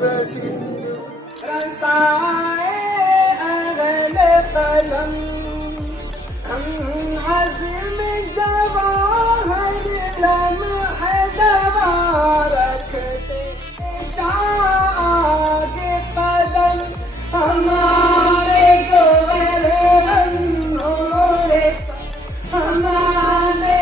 सिंधु रताए अगल कलम हम अज़्म जवाहर लम्हे दवा रखते आगे कदम हमारे गोवर अनोरे हमारे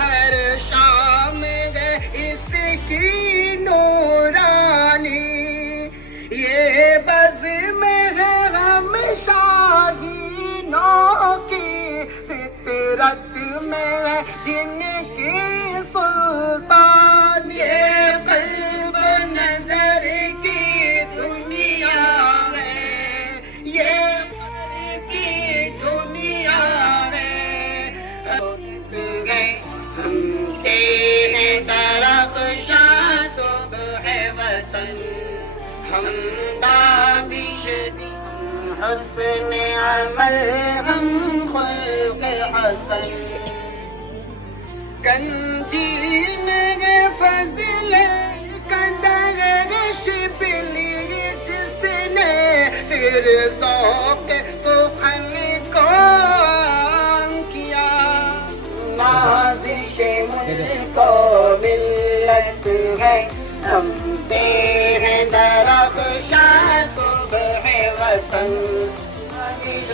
हर शाम इसकी नूरानी ये बज़ में है हम शाहीनों की फितरत में है जिनकी सुल्तान ये क़ल्ब नज़र की दुनिया है ये की दुनिया है हम तेरे सरफ़शां सुबह वतन हम ताबिश दी हस्न अमल हम खुल्क़ हसन गंजीन फज़ल कंदर शिबली जिसने फिर ज़ौक़ सुख़न को किया नाज़िश मुल्को मिल्लत है हम तेरे दरख़्शां सुबह वतन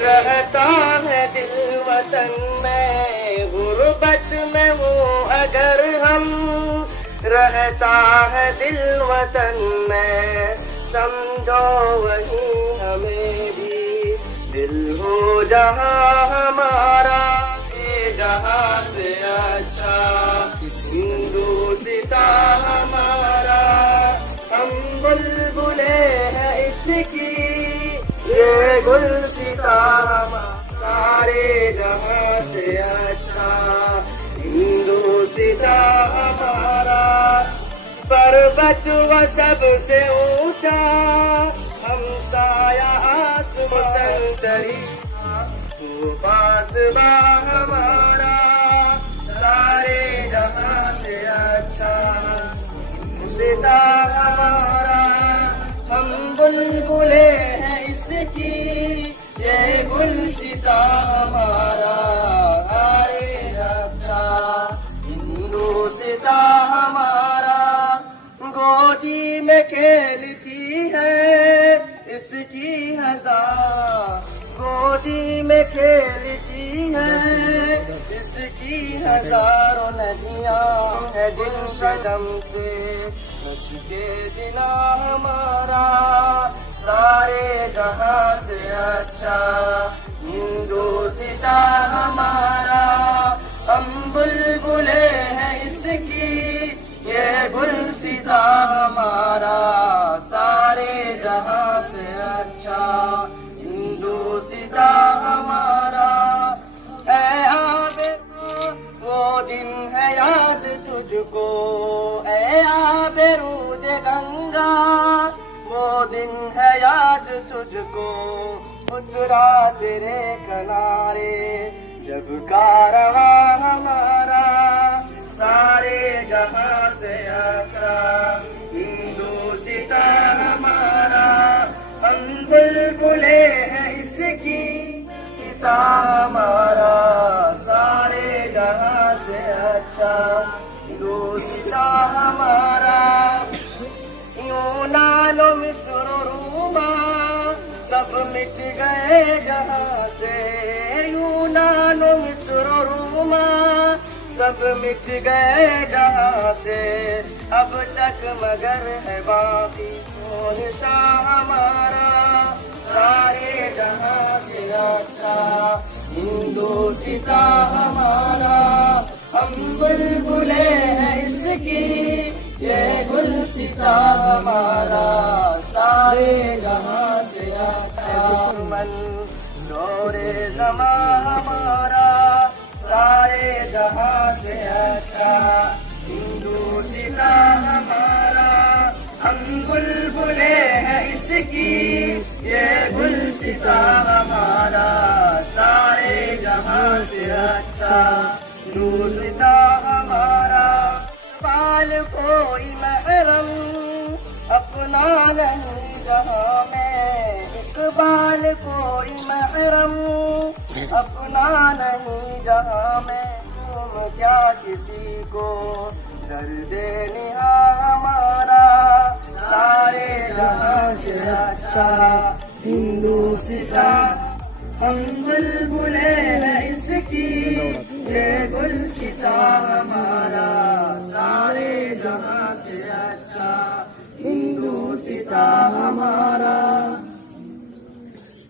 रहता है दिल वतन में गुर्बत में हूँ अगर हम रहता है दिल वतन में समझो वहीं हमें भी दिल हो जहाँ हमारा ये जहाँ से अच्छा हिंदुस्ता हमारा हम बुलबुले हैं इसकी ये गुलसिता सारे जहाँ से अच्छा हिंदुस्ता हमारा पर्वत व सबसे ऊंचा हम साया आसमान तरी वो पासबा हमारा सारे जहाँ से अच्छा हिंदुस्ता हमारा हम बुलबुले हैं इसकी ये गुलसिता हमारा सारे अच्छा हिंदुस्ता हमारा गोदी में खेलती है इसकी हजार गोदी में खेलती है इसकी हजारों नदियाँ है दिल कदम से के दिना हमारा सारे जहाँ से अच्छा हिंदुस्ता हमारा हम बुलबुले हैं इसकी ये गुलसिता हमारा सारे जहाँ से अच्छा हिंदुस्ता हमारा ऐ आबे वो दिन है याद तुझको ऐ आबे रूद गंगा वो दिन है याद तुझको उतरा तेरे किनारे जब कारवां हमारा सारे जहाँ से अच्छा हिंदुस्ता हमारा हम बुलबुले हैं इसकी सीता हमारा सारे जहाँ से अच्छा हिंदुस्ता हमारा यूनानो मिस्र रूमा सब मिट गए जहाँ से यूनानो मिस्र रूमा सब मिट गए जहाँ से अब तक मगर है बाकी निशां हमारा सारे जहाँ से अच्छा हिंदुस्ता हमारा हम बुलबुले हैं इसकी ये गुलसिता हमारा सारे जहाँ से अच्छा मन नूरे ज़मा हमारा सारे जहाँ से अच्छा हिंदुस्ता हमारा हम बुलबुले हैं इसकी, ये गुलसिता हमारा सारे जहां से अच्छा गुलसिता हमारा। बाल कोई महरम अपना नहीं जहां में, इकबाल कोई महरम अपना नहीं जहां में। तुम क्या किसी को दर्द निहा हमारा सारे जहां से अच्छा हिंदुस्ता। हम बुलबुले हैं इसकी, ये गुलसिता हमारा सारे जहां से अच्छा हिंदुस्ता।